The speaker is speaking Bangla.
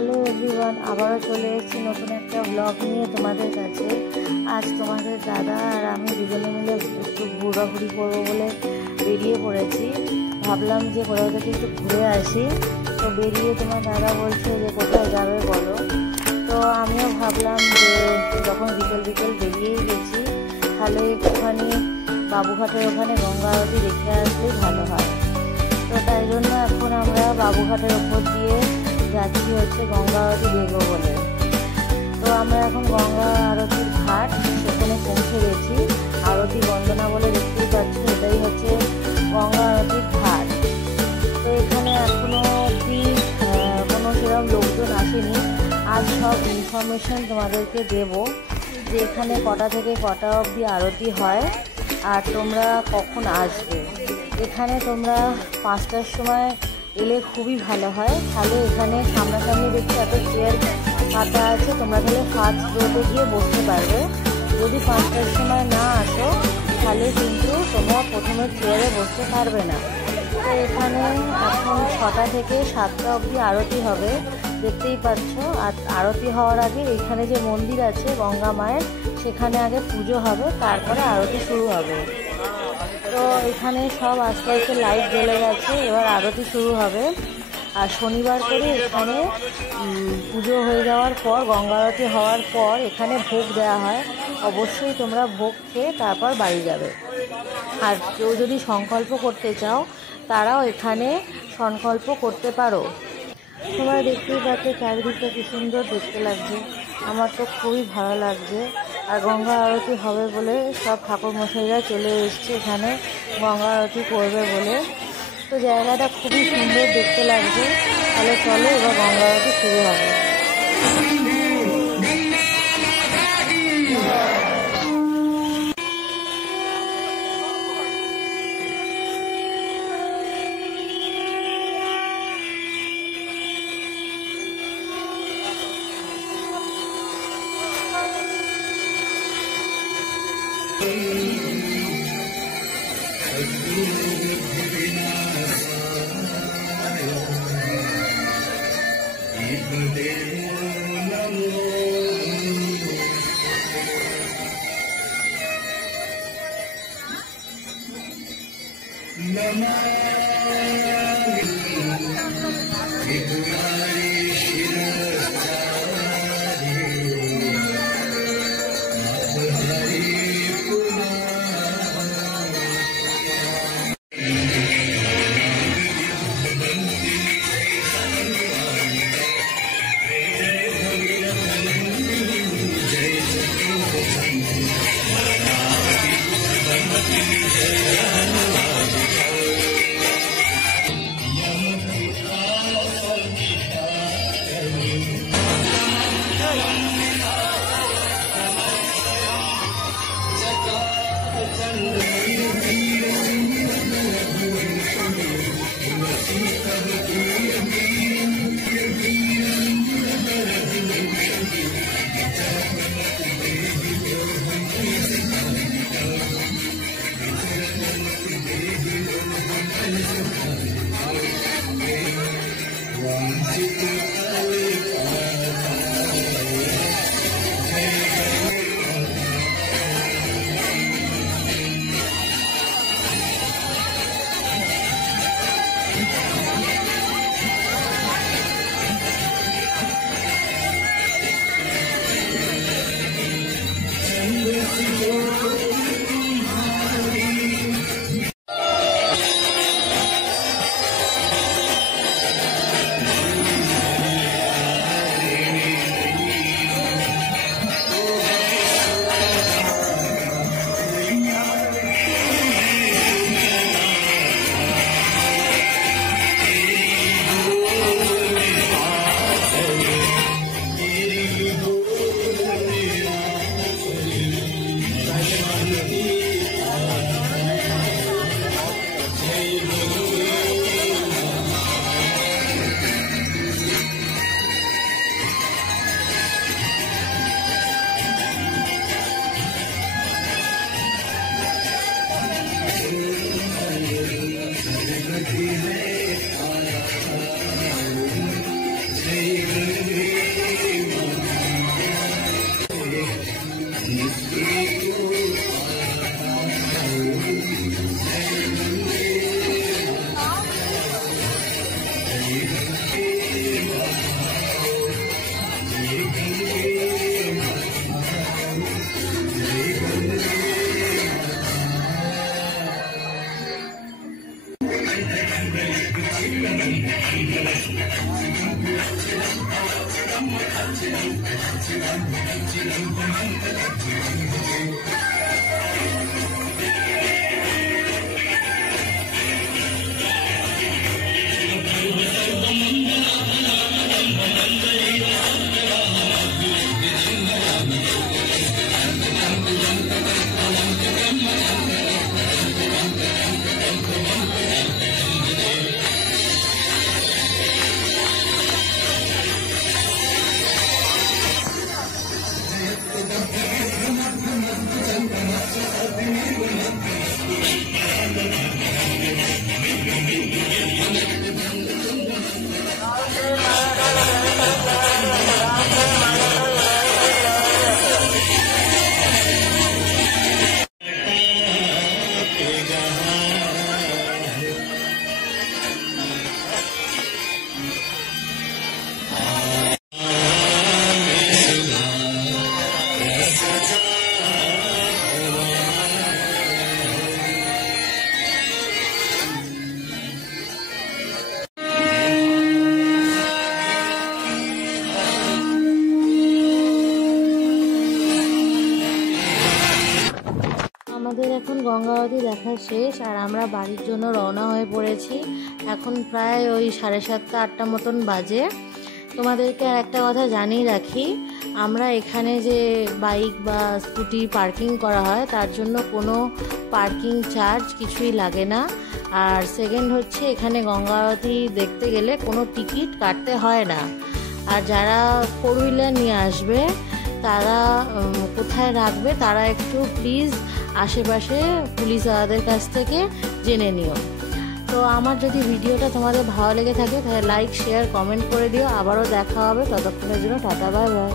হ্যালো এভরিওয়ান, আবারও চলে এসেছি নতুন একটা ব্লগ নিয়ে তোমাদের কাছে। আজ তোমাদের দাদা আর আমি দুজনে মিলে একটু ঘোরাঘুরি করবো বলে বেরিয়ে পড়েছি। ভাবলাম যে কোথাও থেকে একটু ঘুরে আসি, তো বেরিয়ে তোমার দাদা বলছে যে কোথায় যাবে বলো। তো আমিও ভাবলাম যে যখন বিকেল বিকেল বেরিয়েই গেছি, তাহলে একটুখানি বাবুঘাটের ওখানে গঙ্গা আরতি দেখে আসলেই ভালো হয়। তো তাই জন্য এখন আমরা বাবুঘাটের ওপর দিয়ে যাচ্ছি হচ্ছে গঙ্গা আরতি দেখবো বলে। তো আমরা এখন গঙ্গা আরতির ঘাট সেখানে পৌঁছে গেছি। আরতি বন্দনা বলে দেখতেই পাচ্ছি, এটাই হচ্ছে গঙ্গা আরতির ঘাট। তো এখানে এখনো অবধি কোনো সেরকম লোকজন আসেনি। আজ সব ইনফরমেশন তোমাদেরকে দেব যে এখানে কটা থেকে কটা অবধি আরতি হয় আর তোমরা কখন আসবে। এখানে তোমরা 5টার সময় এলে খুবই ভালো হয়, তাহলে এখানে সামনাসামনি দেখতে এত চেয়ার পাতা আছে, তোমরা তাহলে ফার্স্ট রোতে গিয়ে বসতে পারবে। যদি 5টার সময় না আসো তাহলে কিন্তু তোমরা প্রথমে চেয়ারে বসতে পারবে না। তো এখানে এখন 6টা থেকে 7টা অবধি আরতি হবে, দেখতেই পাচ্ছ। আর আরতি হওয়ার আগে এখানে যে মন্দির আছে গঙ্গা মায়ের, সেখানে আগে পুজো হবে, তারপরে আরতি শুরু হবে। তো এখানে সব আস্তে আস্তে লাইট জ্বলে গেছে, এবার আরতি শুরু হবে। আর শনিবার করে এখানে পুজো হয়ে যাওয়ার পর, গঙ্গা আরতি হওয়ার পর এখানে ভোগ দেওয়া হয়। অবশ্যই তোমরা ভোগ খেয়ে তারপর বাড়ি যাবে। আর কেউ যদি সংকল্প করতে চাও তারাও এখানে সংকল্প করতে পারো। সবাই দেখতেই পাচ্ছে চারিদিকটা কি সুন্দর দেখতে লাগছে, আমার তো খুবই ভালো লাগছে। আর গঙ্গা আরতি হবে বলে সব ঠাকুরমশাইরা চলে এসছে এখানে গঙ্গা আরতি করবে বলে। তো জায়গাটা খুবই সুন্দর দেখতে লাগছে। তাহলে চলো এবার গঙ্গা আরতি শুরু হবে। আমাদের এখন গঙ্গাবতী দেখা শেষ আর আমরা বাড়ির জন্য রওনা হয়ে পড়েছি। এখন প্রায় ওই 7:30-8টা মতন বাজে। তোমাদেরকে আর একটা কথা জানিয়ে রাখি, আমরা এখানে যে বাইক বা স্কুটি পার্কিং করা হয় তার জন্য কোনো পার্কিং চার্জ কিছুই লাগে না। আর সেকেন্ড হচ্ছে, এখানে গঙ্গাবতী দেখতে গেলে কোনো টিকিট কাটতে হয় না। আর যারা 4 হুইলার নিয়ে আসবে তারা কোথায় রাখবে তারা একটু প্লিজ আশেপাশে পুলিশ দাদাদের কাছ থেকে জেনে নিও। তো আমার যদি ভিডিওটা তোমাদের ভালো লেগে থাকে তাহলে লাইক, শেয়ার, কমেন্ট করে দিও। আবারও দেখা হবে, ততক্ষণের জন্য টাটা, বাই বাই।